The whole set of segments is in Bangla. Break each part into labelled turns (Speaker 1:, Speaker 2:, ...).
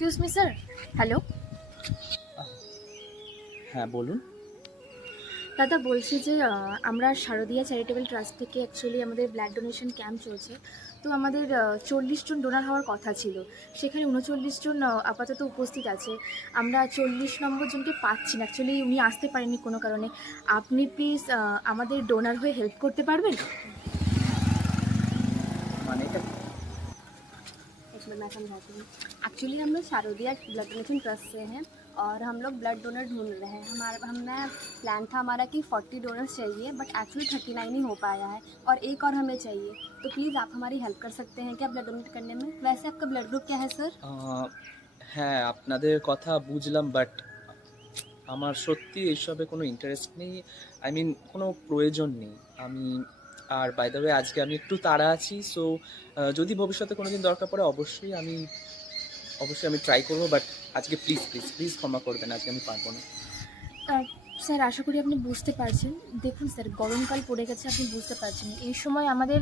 Speaker 1: এক্সকিউজ মি স্যার হ্যালো
Speaker 2: হ্যাঁ বলুন।
Speaker 1: দাদা বলছি যে আমরা শারদিয়া চ্যারিটেবল ট্রাস্ট থেকে অ্যাকচুয়ালি আমাদের ব্লাড ডোনেশন ক্যাম্প চলছে। তো আমাদের চল্লিশ জন ডোনার হওয়ার কথা ছিল। সেখানে উনচল্লিশ জন আপাতত উপস্থিত আছে। আমরা চল্লিশ নম্বর জনকে পাচ্ছি না। অ্যাকচুয়ালি উনি আসতে পারেননি কোনো কারণে। আপনি প্লিজ আমাদের ডোনার হয়ে হেল্প করতে পারবেন?
Speaker 2: মানে এটা
Speaker 3: मैं समझाती हूँ एक्चुअली हम लोग शारदीय ब्लड डोनेशन ट्रस्ट से हैं और हम लोग ब्लड डोनर ढूंढ रहे हैं हमारा हमें प्लान था हमारा कि 40 डोनर्स चाहिए बट एक्चुअली 39 ही हो पाया है और एक और हमें चाहिए तो प्लीज़ आप हमारी हेल्प कर सकते हैं क्या ब्लड डोनेट करने में वैसे आपका ब्लड ग्रुप क्या है सर
Speaker 2: আহ, হ্যাঁ আপনাদের কথা বুঝলাম বাট আমার সত্যি এইসবে কোনো ইন্টারেস্ট নেই আই মিন কোনো প্রয়োজন নেই আমি আর বাই দ্য ওয়ে আজকে আমি একটু তাড়া আছি সো যদি ভবিষ্যতে কোনো দিন দরকার পড়ে অবশ্যই আমি অবশ্যই আমি ট্রাই করব বাট আজকে প্লিজ প্লিজ প্লিজ ক্ষমা করবেন আজকে আমি পারব না।
Speaker 1: আহ, স্যার, আশা করি আপনি বুঝতে পারছেন। দেখুন স্যার, গরমকাল পড়ে গেছে, আপনি বুঝতে পারছেন। এই সময় আমাদের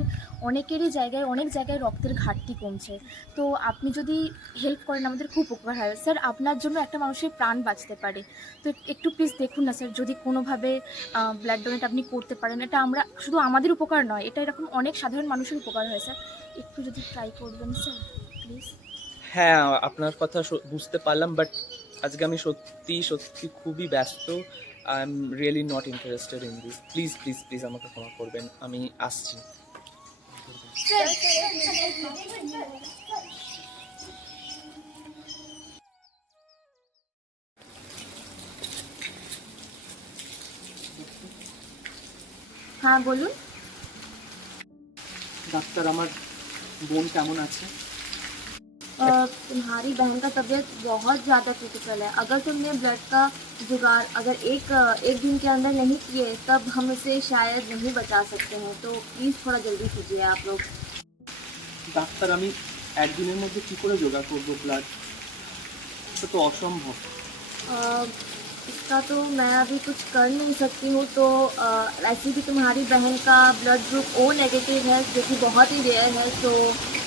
Speaker 1: অনেকেরই জায়গায়, অনেক জায়গায় রক্তের ঘাটতি কমছে। তো আপনি যদি হেল্প করেন, আমাদের খুব উপকার হয়। স্যার, আপনার জন্য একটা মানুষের প্রাণ বাঁচতে পারে। তো একটু প্লিজ দেখুন না স্যার, যদি কোনোভাবে ব্লাড ডোনেট আপনি করতে পারেন, এটা আমরা শুধু আমাদের উপকার নয়, এটা এরকম অনেক সাধারণ মানুষের উপকার হয় স্যার। একটু যদি ট্রাই করবেন স্যার প্লিজ
Speaker 2: হ্যাঁ আপনার কথা বুঝতে পারলাম বাট আজকে আমি সত্যি সত্যি খুবই ব্যস্ত। I am really not interested in this please please please আমাকে ক্ষমা করবেন। আমি আসছি।
Speaker 1: হ্যাঁ বলুন।
Speaker 2: ডাক্তার আমার বোন কেমন আছে?
Speaker 3: तुम्हारी बहन का तबीयत बहुत ज़्यादा क्रिटिकल है अगर तुमने ब्लड का जुगाड़ अगर एक एक दिन के अंदर नहीं किए तब हम इसे शायद नहीं बचा सकते हैं तो प्लीज़ थोड़ा जल्दी कीजिए आप लोग
Speaker 2: ডাক্তার আমি একদিনের মধ্যে কি করে জোগাড় করবো ব্লাড এটা তো অসম্ভব
Speaker 3: अ, इसका तो मैं अभी कुछ कर नहीं सकती हूँ तो अ, ऐसे भी तुम्हारी बहन का ब्लड ग्रुप ओ नेगेटिव है जो कि बहुत ही रेयर है तो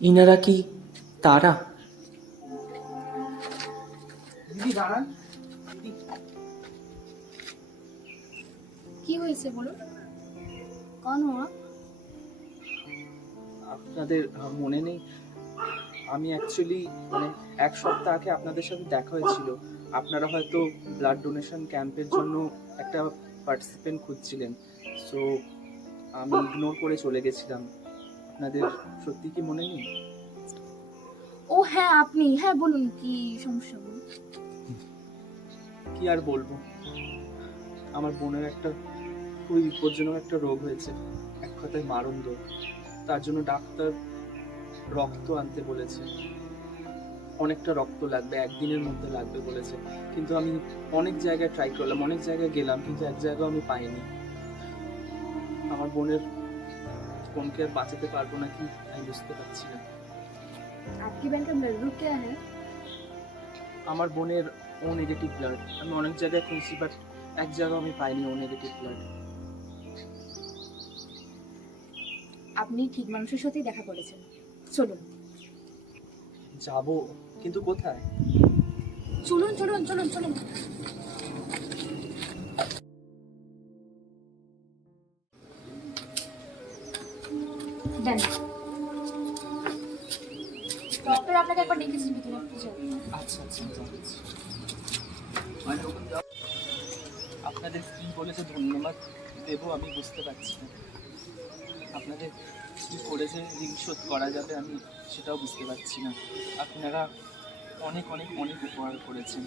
Speaker 2: ইনারা কি তারা?
Speaker 1: কি হয়েছে বলুন?
Speaker 3: কন
Speaker 2: আপনাদের মনে নেই? আমি অ্যাকচুয়ালি মানে এক সপ্তাহ আগে আপনাদের সাথে দেখা হয়েছিল। আপনারা হয়তো ব্লাড ডোনেশন ক্যাম্পের জন্য একটা পার্টিসিপেন্ট খুঁজছিলেন। সো আমি ইগনোর করে চলে গেছিলাম। আপনাদের সত্যি কি মনে নেই?
Speaker 1: ও হ্যাঁ আপনি হ্যাঁ বলুন কি সমস্যা বলুন।
Speaker 2: কি আর বলব? আমার বোনের একটা খুবই বিপজ্জনক একটা রোগ হয়েছে এক কথায় মারণ রোগ। তার জন্য ডাক্তার রক্ত আনতে বলেছে। অনেকটা রক্ত লাগবে একদিনের মধ্যে লাগবে বলেছে। কিন্তু আমি অনেক জায়গায় ট্রাই করলাম অনেক জায়গায় গেলাম কিন্তু এক জায়গাও আমি পাইনি। আমার বোনের বোনকে আর বাঁচাতে পারবো নাকি আমি বুঝতে পারছি না
Speaker 3: आपकी बहन का ब्लड ग्रुप क्या है
Speaker 2: আমার বোনের ও নেগেটিভ ব্লাড আমি অনেক জায়গায় খুঁজছি বাট এক জায়গাও আমি পাইনি ও নেগেটিভ ব্লাড
Speaker 1: আপনি ঠিক মানুষের সাথেই দেখা করেছেন চলুন
Speaker 2: যাব কিন্তু কোথায়
Speaker 1: চলুন চলুন চলুন চলুন দেন ডক্টর আপনাকে একবার ডেকেছেন ভিতরে
Speaker 2: আচ্ছা আচ্ছা আপনাদের কি বলেছে ধন্যবাদ দেবো আমি বুঝতে পারছি না। আপনাদের কি করে যে ঋণ শোধ করা যাবে আমি সেটাও বুঝতে পারছি না। আপনারা অনেক অনেক অনেক উপকার করেছেন।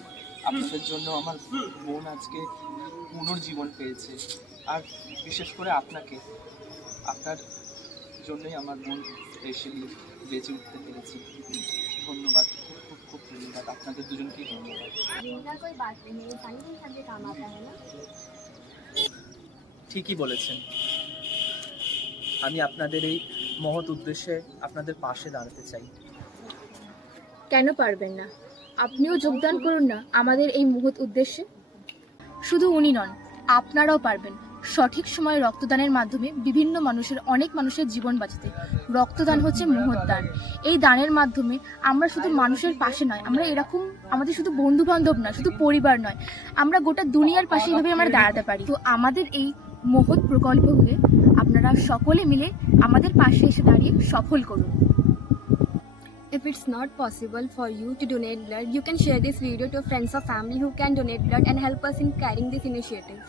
Speaker 2: আপনাদের জন্য আমার বোন আজকে পুনর্জীবন পেয়েছে। আর বিশেষ করে আপনাকে আপনার জন্যই আমার মন এসে বেঁচে উঠতে পেরেছি। ধন্যবাদ। খুব খুব খুব ধন্যবাদ। আপনাদের দুজনকেই ধন্যবাদ। ঠিকই বলেছেন। আমি আপনাদের এই মহৎ উদ্দেশ্যে আপনাদের পাশে দাঁড়াতে চাই।
Speaker 1: কেন পারবেন না? আপনিও যোগদান করুন না আমাদের এই মহৎ উদ্দেশ্যে। শুধু উনি নন, আপনারাও পারবেন। সঠিক সময়ে রক্তদানের মাধ্যমে বিভিন্ন মানুষের অনেক মানুষের জীবন বাঁচাতে। রক্তদান হচ্ছে মহৎ দান। এই দানের মাধ্যমে আমরা শুধু মানুষের পাশে নয় আমরা এরকম আমাদের শুধু বন্ধু বান্ধব নয় শুধু পরিবার নয় আমরা গোটা দুনিয়ার পাশে এভাবে আমরা দাঁড়াতে পারি। তো আমাদের এই মহৎ প্রকল্প হয়ে আপনারা সকলে মিলে আমাদের পাশে এসে দাঁড়িয়ে সফল করুন।
Speaker 3: If it's not possible for you to donate blood, you can share this video to friends or family who can donate blood and help us in carrying this initiative.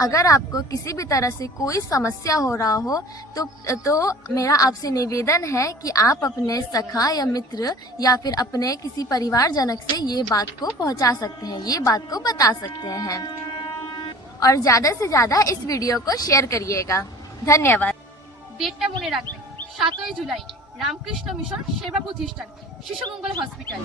Speaker 4: अगर आपको किसी भी तरह से कोई समस्या हो रहा हो तो तो मेरा आपसे निवेदन है कि आप अपने सखा या मित्र या फिर अपने किसी परिवारजनक से ये बात को पहुंचा सकते हैं ये बात को बता सकते हैं और ज़्यादा से ज़्यादा इस वीडियो को शेयर करिएगा धन्यवाद
Speaker 1: ডেটটা মনে রাখবেন সাতই জুলাই রামকৃষ্ণ মিশন সেবা প্রতিষ্ঠান শিশুমঙ্গল হসপিটাল